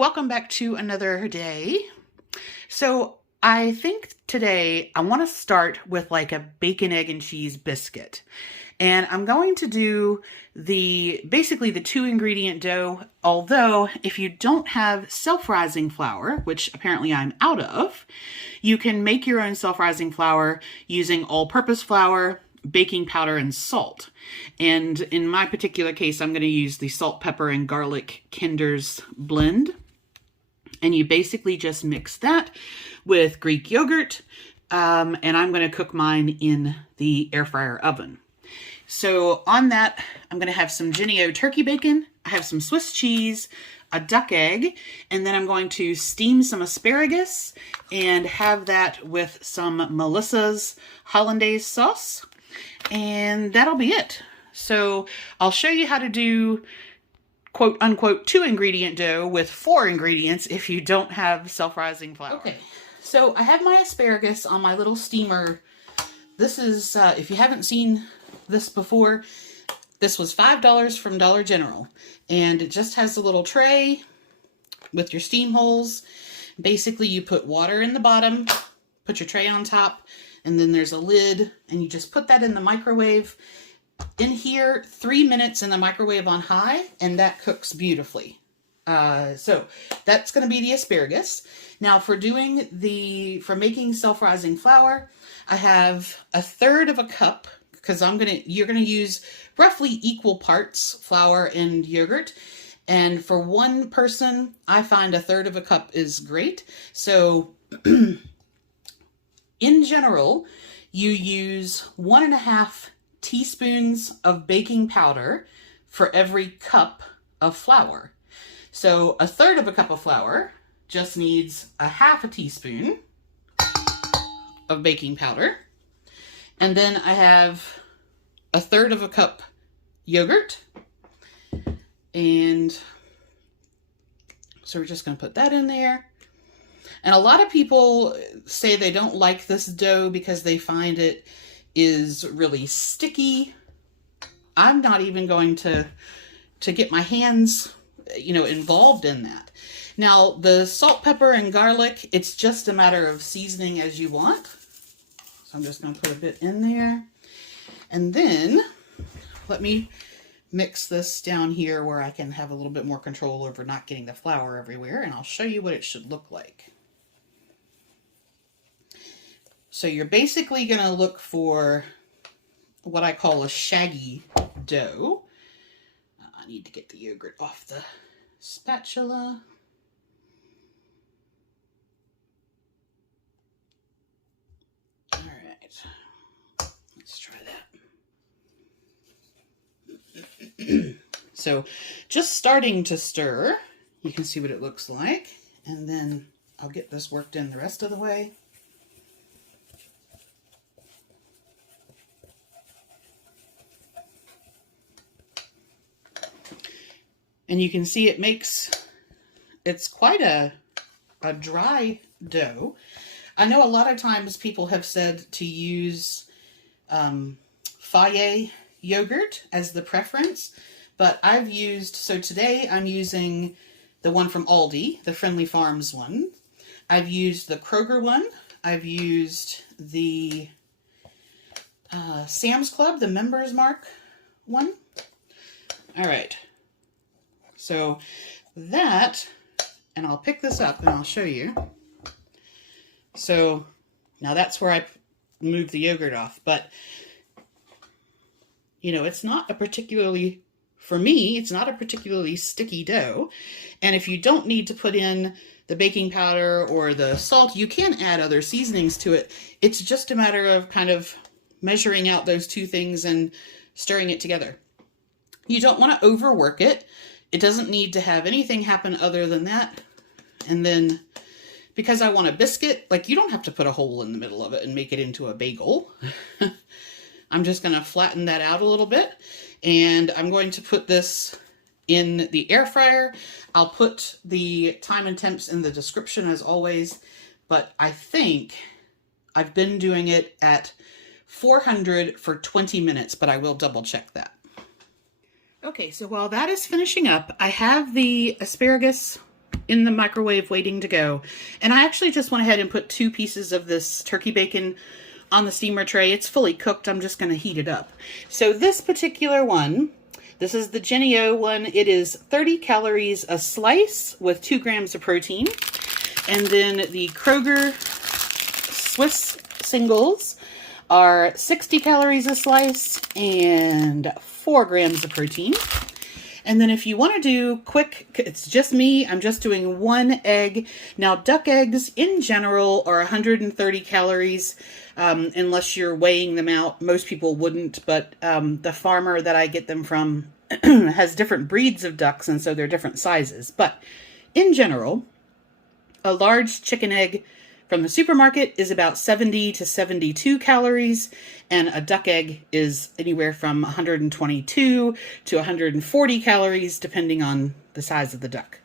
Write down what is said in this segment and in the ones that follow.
welcome back to another day. So I think today I want to start with like a bacon, egg, and cheese biscuit. And I'm going to do basically the 2-ingredient dough, although if you don't have self-rising flour, which apparently I'm out of, you can make your own self-rising flour using all-purpose flour, baking powder, and salt. And in my particular case, I'm going to use the salt, pepper, and garlic Kinder's blend. And you basically just mix that with Greek yogurt, and I'm going to cook mine in the air fryer oven. So on that, I'm going to have some Jennie-O turkey bacon, I have some Swiss cheese, a duck egg, and then I'm going to steam some asparagus and have that with some Melissa's Hollandaise sauce, and that'll be it. So I'll show you how to do quote unquote 2-ingredient dough with 4 ingredients if you don't have self-rising flour. Okay, so I have my asparagus on my little steamer. This is, if you haven't seen this before, this was $5 from Dollar General, and it just has a little tray with your steam holes. Basically, you put water in the bottom, put your tray on top, and then there's a lid, and you just put that in the microwave. In here, 3 minutes in the microwave on high, and that cooks beautifully. So that's going to be the asparagus. Now for making self-rising flour, I have 1/3 of a cup, because you're gonna use roughly equal parts flour and yogurt. And for one person, I find 1/3 of a cup is great. So in general, you use 1.5 teaspoons of baking powder for every cup of flour. So 1/3 of a cup of flour just needs 1/2 teaspoon of baking powder. And then I have 1/3 of a cup yogurt. And so we're just going to put that in there. And a lot of people say they don't like this dough because they find it is really sticky. I'm not even going to get my hands, involved in that. Now, the salt, pepper, and garlic, it's just a matter of seasoning as you want. So I'm just going to put a bit in there. And then let me mix this down here where I can have a little bit more control over not getting the flour everywhere, and I'll show you what it should look like. So you're basically going to look for what I call a shaggy dough. I need to get the yogurt off the spatula. All right, let's try that. So just starting to stir, you can see what it looks like, and then I'll get this worked in the rest of the way. And you can see it's quite a dry dough. I know a lot of times people have said to use Fage yogurt as the preference, but so today I'm using the one from Aldi, the Friendly Farms one. I've used the Kroger one. I've used the Sam's Club, the Members Mark one. All right. So that, and I'll pick this up and I'll show you. So now that's where I moved the yogurt off, but it's not for me, it's not a particularly sticky dough. And if you don't need to put in the baking powder or the salt, you can add other seasonings to it. It's just a matter of kind of measuring out those two things and stirring it together. You don't want to overwork it. It doesn't need to have anything happen other than that. And then, because I want a biscuit, you don't have to put a hole in the middle of it and make it into a bagel. I'm just going to flatten that out a little bit. And I'm going to put this in the air fryer. I'll put the time and temps in the description as always. But I think I've been doing it at 400 for 20 minutes, but I will double check that. Okay, so while that is finishing up, I have the asparagus in the microwave waiting to go. And I actually just went ahead and put 2 pieces of this turkey bacon on the steamer tray. It's fully cooked. I'm just going to heat it up. So this particular one, this is the Jennie-O one. It is 30 calories a slice with 2 grams of protein. And then the Kroger Swiss singles are 60 calories a slice and 4 grams of protein. And then if you want to do quick, it's just me, I'm just doing 1 egg. Now, duck eggs in general are 130 calories, unless you're weighing them out. Most people wouldn't, but the farmer that I get them from has different breeds of ducks, and so they're different sizes. But in general, a large chicken egg from the supermarket is about 70 to 72 calories, and a duck egg is anywhere from 122 to 140 calories, depending on the size of the duck.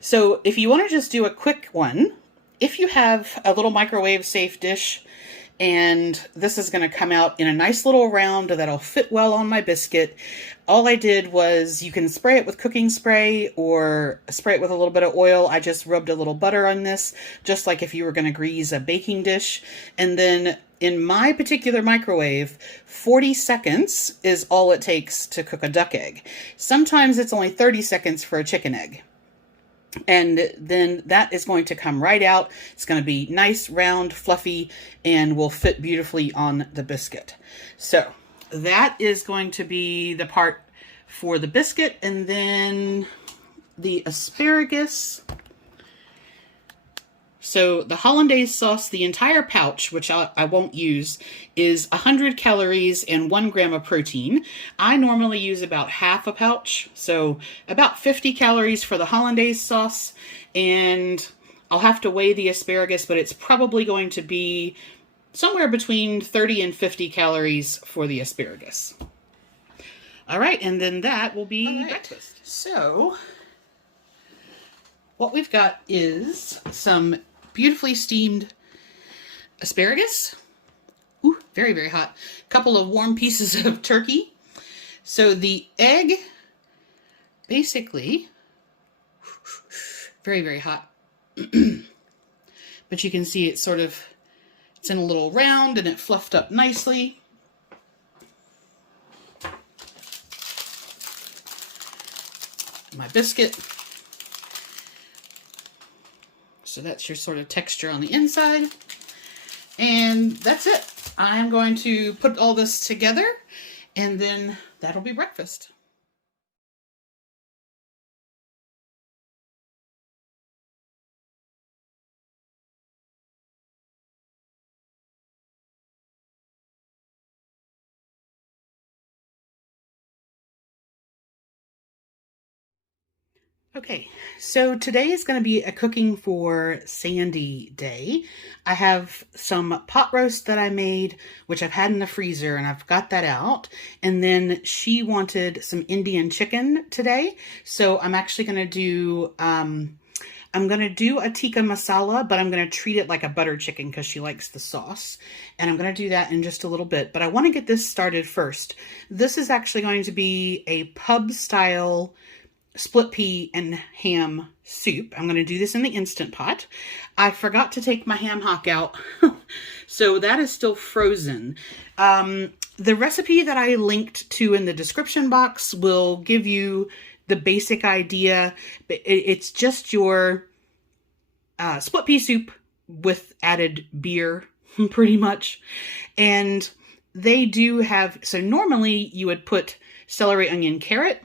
So if you want to just do a quick one, if you have a little microwave safe dish, and this is going to come out in a nice little round that'll fit well on my biscuit. All I did was, you can spray it with cooking spray or spray it with a little bit of oil. I just rubbed a little butter on this, just like if you were going to grease a baking dish. And then in my particular microwave, 40 seconds is all it takes to cook a duck egg. Sometimes it's only 30 seconds for a chicken egg. And then that is going to come right out. It's going to be nice, round, fluffy, and will fit beautifully on the biscuit. So that is going to be the part for the biscuit. And then the asparagus. So the Hollandaise sauce, the entire pouch, which I won't use, is 100 calories and 1 gram of protein. I normally use about half a pouch, so about 50 calories for the Hollandaise sauce. And I'll have to weigh the asparagus, but it's probably going to be somewhere between 30 and 50 calories for the asparagus. All right, and then that will be breakfast. So what we've got is some beautifully steamed asparagus. Ooh, very, very hot. A couple of warm pieces of turkey. So the egg, basically, very, very hot. But you can see it's sort of, it's in a little round and it fluffed up nicely. My biscuit. So that's your sort of texture on the inside. And that's it. I'm going to put all this together, and then that'll be breakfast. Okay, so today is going to be a cooking for Sandy day. I have some pot roast that I made, which I've had in the freezer, and I've got that out. And then she wanted some Indian chicken today, so I'm actually going to do, I'm going to do a tikka masala, but I'm going to treat it like a butter chicken because she likes the sauce. And I'm going to do that in just a little bit, but I want to get this started first. This is actually going to be a pub style split pea and ham soup. I'm going to do this in the Instant Pot. I forgot to take my ham hock out, so that is still frozen. The recipe that I linked to in the description box will give you the basic idea. It's just your split pea soup with added beer, pretty much. And they do have, so normally you would put celery, onion, carrot.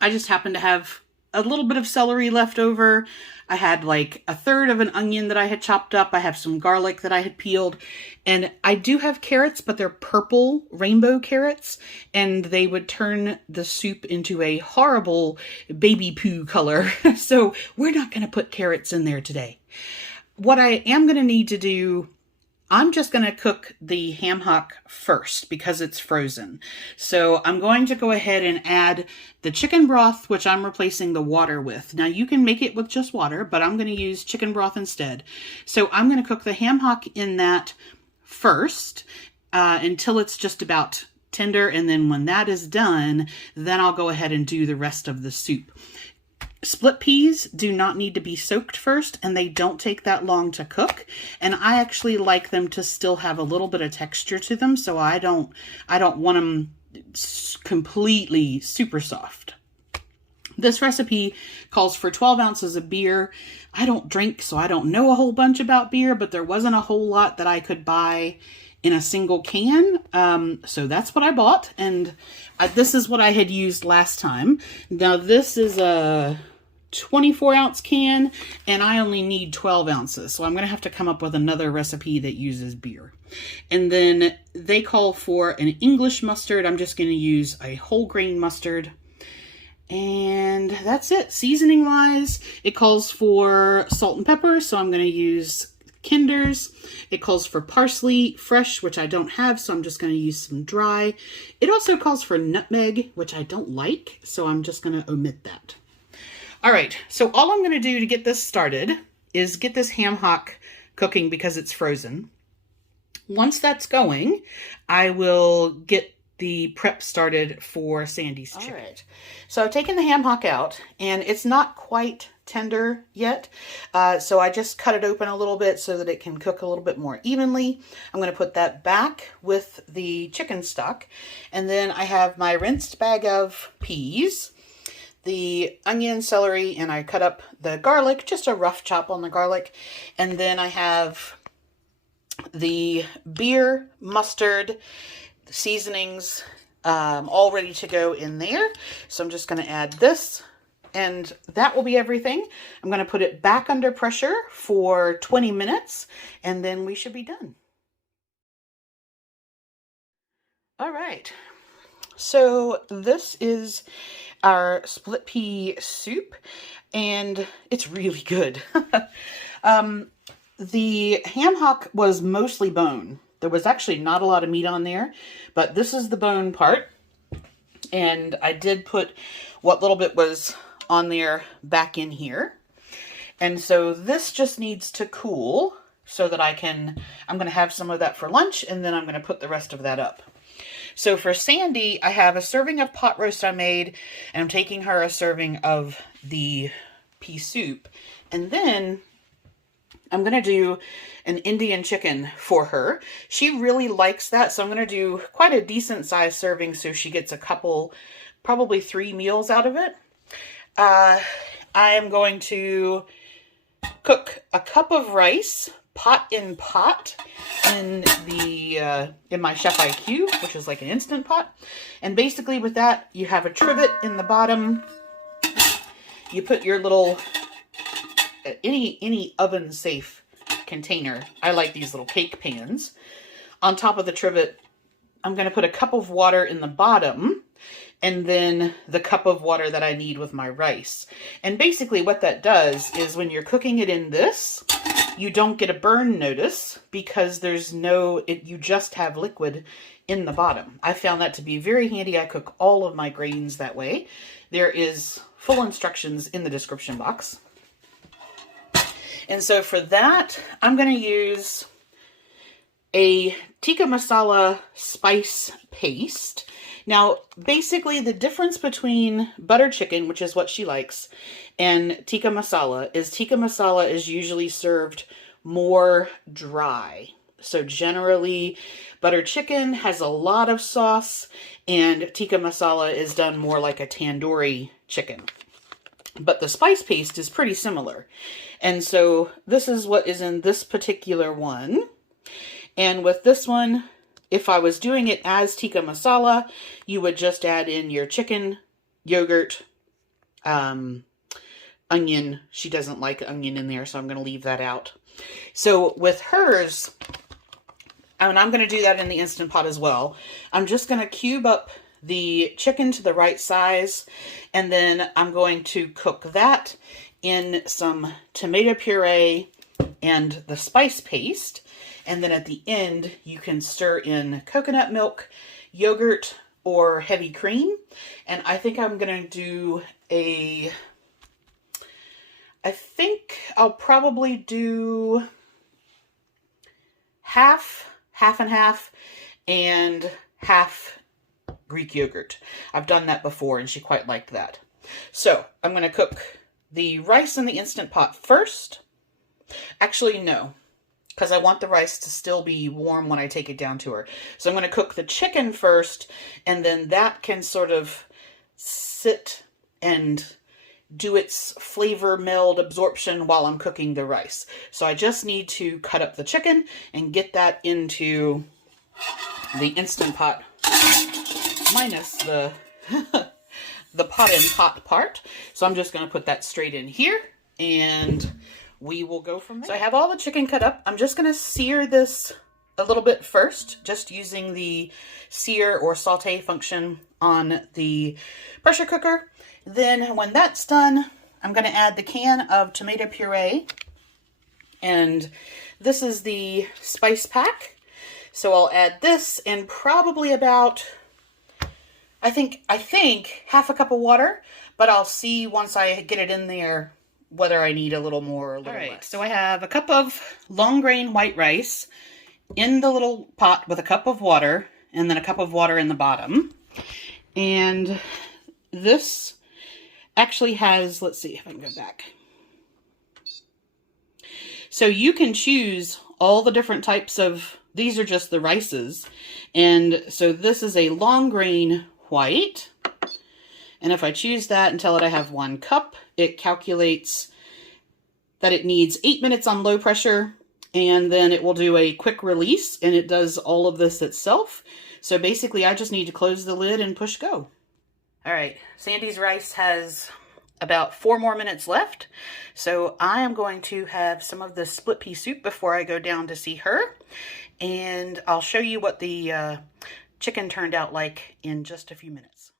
I just happen to have a little bit of celery left over. I had like a third of an onion that I had chopped up. I have some garlic that I had peeled. And I do have carrots, but they're purple rainbow carrots. And they would turn the soup into a horrible baby poo color. So we're not going to put carrots in there today. What I am going to need to do, I'm just going to cook the ham hock first because it's frozen. So I'm going to go ahead and add the chicken broth, which I'm replacing the water with. Now you can make it with just water, but I'm going to use chicken broth instead. So I'm going to cook the ham hock in that first until it's just about tender. And then when that is done, then I'll go ahead and do the rest of the soup. Split peas do not need to be soaked first, and they don't take that long to cook. And I actually like them to still have a little bit of texture to them, so I don't want them completely super soft. This recipe calls for 12 ounces of beer. I don't drink, so I don't know a whole bunch about beer, but there wasn't a whole lot that I could buy in a single can. So that's what I bought, and this is what I had used last time. Now this is a 24-ounce can, and I only need 12 ounces. So I'm going to have to come up with another recipe that uses beer. And then they call for an English mustard. I'm just going to use a whole grain mustard. And that's it. Seasoning wise, it calls for salt and pepper, so I'm going to use Kinder's. It calls for parsley, fresh, which I don't have, so I'm just going to use some dry. It also calls for nutmeg, which I don't like, so I'm just going to omit that. All right, so all I'm going to do to get this started is get this ham hock cooking because it's frozen. Once that's going, I will get the prep started for Sandy's chicken. All right, so I've taken the ham hock out, and it's not quite tender yet, so I just cut it open a little bit so that it can cook a little bit more evenly. I'm going to put that back with the chicken stock, and then I have my rinsed bag of peas, the onion, celery, and I cut up the garlic, just a rough chop on the garlic, and then I have the beer, mustard, seasonings all ready to go in there. So I'm just going to add this, and that will be everything. I'm going to put it back under pressure for 20 minutes, and then we should be done. All right, so this is our split pea soup, and it's really good. The ham hock was mostly bone. There was actually not a lot of meat on there, but this is the bone part. And I did put what little bit was on there back in here. And so this just needs to cool so that I'm going to have some of that for lunch, and then I'm going to put the rest of that up. So for Sandy, I have a serving of pot roast I made, and I'm taking her a serving of the pea soup. And then I'm going to do an Indian chicken for her. She really likes that, so I'm going to do quite a decent sized serving so she gets a couple, probably 3 meals out of it. I am going to cook a cup of rice, pot in pot, in my Chef IQ, which is like an Instant Pot. And basically with that, you have a trivet in the bottom. You put your little any oven safe container. I like these little cake pans. On top of the trivet, I'm going to put a cup of water in the bottom, and then the cup of water that I need with my rice. And basically what that does is when you're cooking it in this, you don't get a burn notice because you just have liquid in the bottom. I found that to be very handy. I cook all of my grains that way. There is full instructions in the description box. And so for that, I'm going to use a tikka masala spice paste. Now, basically the difference between butter chicken, which is what she likes, and tikka masala is usually served more dry. So generally, butter chicken has a lot of sauce, and tikka masala is done more like a tandoori chicken. But the spice paste is pretty similar. And so this is what is in this particular one. And with this one, if I was doing it as tikka masala, you would just add in your chicken, yogurt, onion. She doesn't like onion in there, so I'm going to leave that out. So with hers, and I'm going to do that in the Instant Pot as well, I'm just going to cube up the chicken to the right size, and then I'm going to cook that in some tomato puree and the spice paste. And then at the end, you can stir in coconut milk, yogurt, or heavy cream. And I think I'm going to do I think I'll probably do half and half, and half Greek yogurt. I've done that before and she quite liked that. So I'm going to cook the rice in the Instant Pot first. Actually, no, because I want the rice to still be warm when I take it down to her. So I'm going to cook the chicken first, and then that can sort of sit and do its flavor meld absorption while I'm cooking the rice. So I just need to cut up the chicken and get that into the Instant Pot, minus the the pot and pot part. So I'm just going to put that straight in here, and we will go from there. So I have all the chicken cut up. I'm just going to sear this a little bit first, just using the sear or saute function on the pressure cooker. Then when that's done, I'm going to add the can of tomato puree, and this is the spice pack. So I'll add this and probably about, I think half a cup of water, but I'll see once I get it in there whether I need a little more or a little less. So I have a cup of long grain white rice in the little pot with a cup of water, and then a cup of water in the bottom. And this actually has, let's see if I can go back. So you can choose all the different types of, these are just the rices. And so this is a long grain white. And if I choose that and tell it I have 1 cup, it calculates that it needs 8 minutes on low pressure, and then it will do a quick release, and it does all of this itself. So basically I just need to close the lid and push go. All right, Sandy's rice has about 4 more minutes left. So I am going to have some of this split pea soup before I go down to see her. And I'll show you what the chicken turned out like in just a few minutes.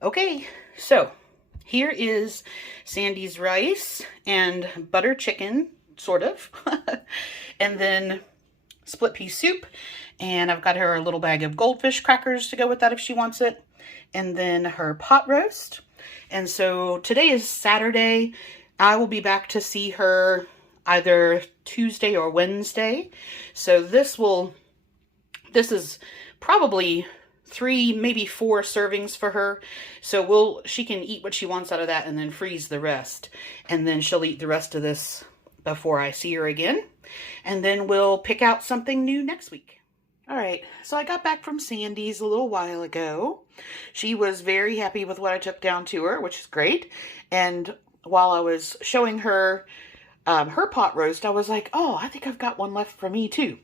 Okay, so here is Sandy's rice and butter chicken, sort of, and then split pea soup, and I've got her a little bag of goldfish crackers to go with that if she wants it, and then her pot roast. And so today is Saturday. I will be back to see her either Tuesday or Wednesday. So this is probably 3, maybe 4 servings for her. So she can eat what she wants out of that and then freeze the rest. And then she'll eat the rest of this before I see her again. And then we'll pick out something new next week. All right, so I got back from Sandy's a little while ago. She was very happy with what I took down to her, which is great. And while I was showing her her pot roast, I was like, oh, I think I've got one left for me too.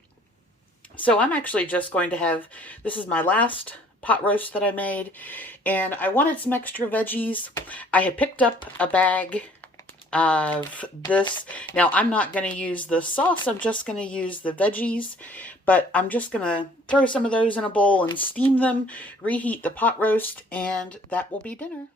So I'm actually just going to have, this is my last pot roast that I made, and I wanted some extra veggies. I had picked up a bag of this. Now I'm not going to use the sauce, I'm just going to use the veggies, but I'm just going to throw some of those in a bowl and steam them, reheat the pot roast, and that will be dinner.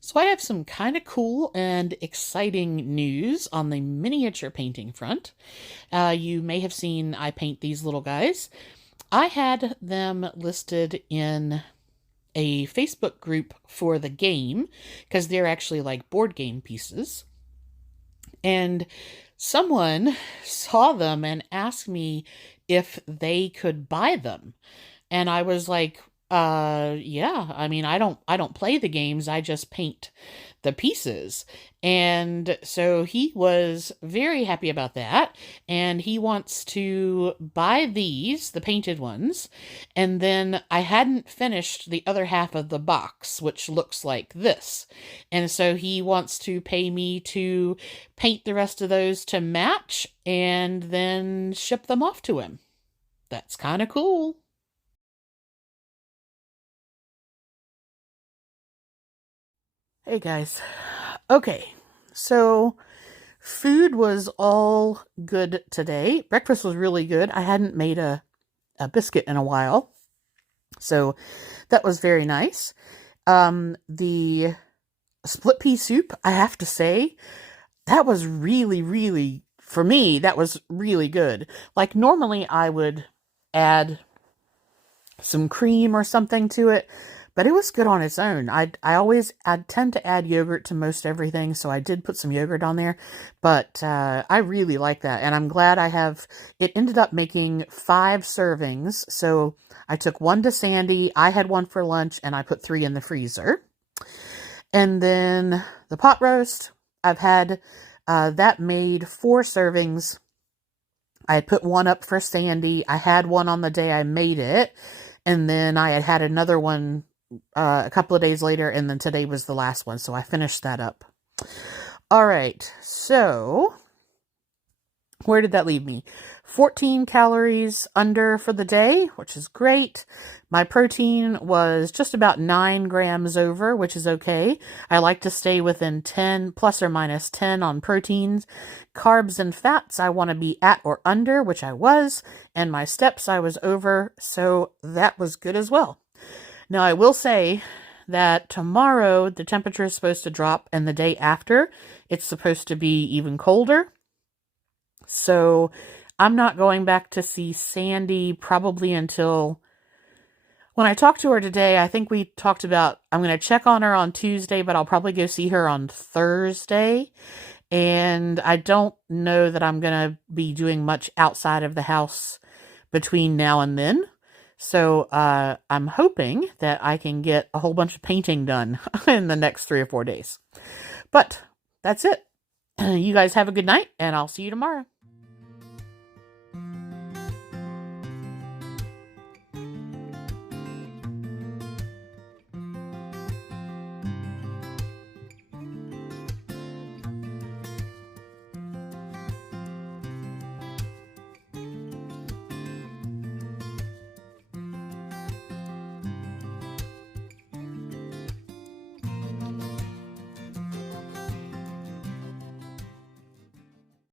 So I have some kind of cool and exciting news on the miniature painting front. You may have seen I paint these little guys. I had them listed in a Facebook group for the game because they're actually like board game pieces. And someone saw them and asked me if they could buy them. And I was like, yeah, I mean, I don't play the games, I just paint the pieces. And so he was very happy about that, and he wants to buy these, the painted ones, and then I hadn't finished the other half of the box, which looks like this. And so he wants to pay me to paint the rest of those to match and then ship them off to him. That's kind of cool. Hey guys. Okay, so food was all good today. Breakfast was really good. I hadn't made a biscuit in a while. So that was very nice. The split pea soup, I have to say, that was really, really, for me, that was really good. Like normally I would add some cream or something to it, but it was good on its own. I tend to add yogurt to most everything, so I did put some yogurt on there, but I really like that, and I'm glad it ended up making 5 servings, so I took 1 to Sandy, I had 1 for lunch, and I put 3 in the freezer. And then the pot roast, I've had that made 4 servings. I had put 1 up for Sandy. I had 1 on the day I made it. And then I had another one a couple of days later. And then today was the last one. So I finished that up. All right. So where did that leave me? 14 calories under for the day, which is great. My protein was just about 9 grams over, which is okay. I like to stay within 10, plus or minus 10 on proteins. Carbs and fats, I want to be at or under, which I was. And my steps, I was over, so that was good as well. Now, I will say that tomorrow, the temperature is supposed to drop, and the day after, it's supposed to be even colder. So I'm not going back to see Sandy probably until, when I talked to her today, I think we talked about, I'm going to check on her on Tuesday, but I'll probably go see her on Thursday. And I don't know that I'm going to be doing much outside of the house between now and then. So I'm hoping that I can get a whole bunch of painting done in the next 3 or 4 days. But that's it. You guys have a good night, and I'll see you tomorrow.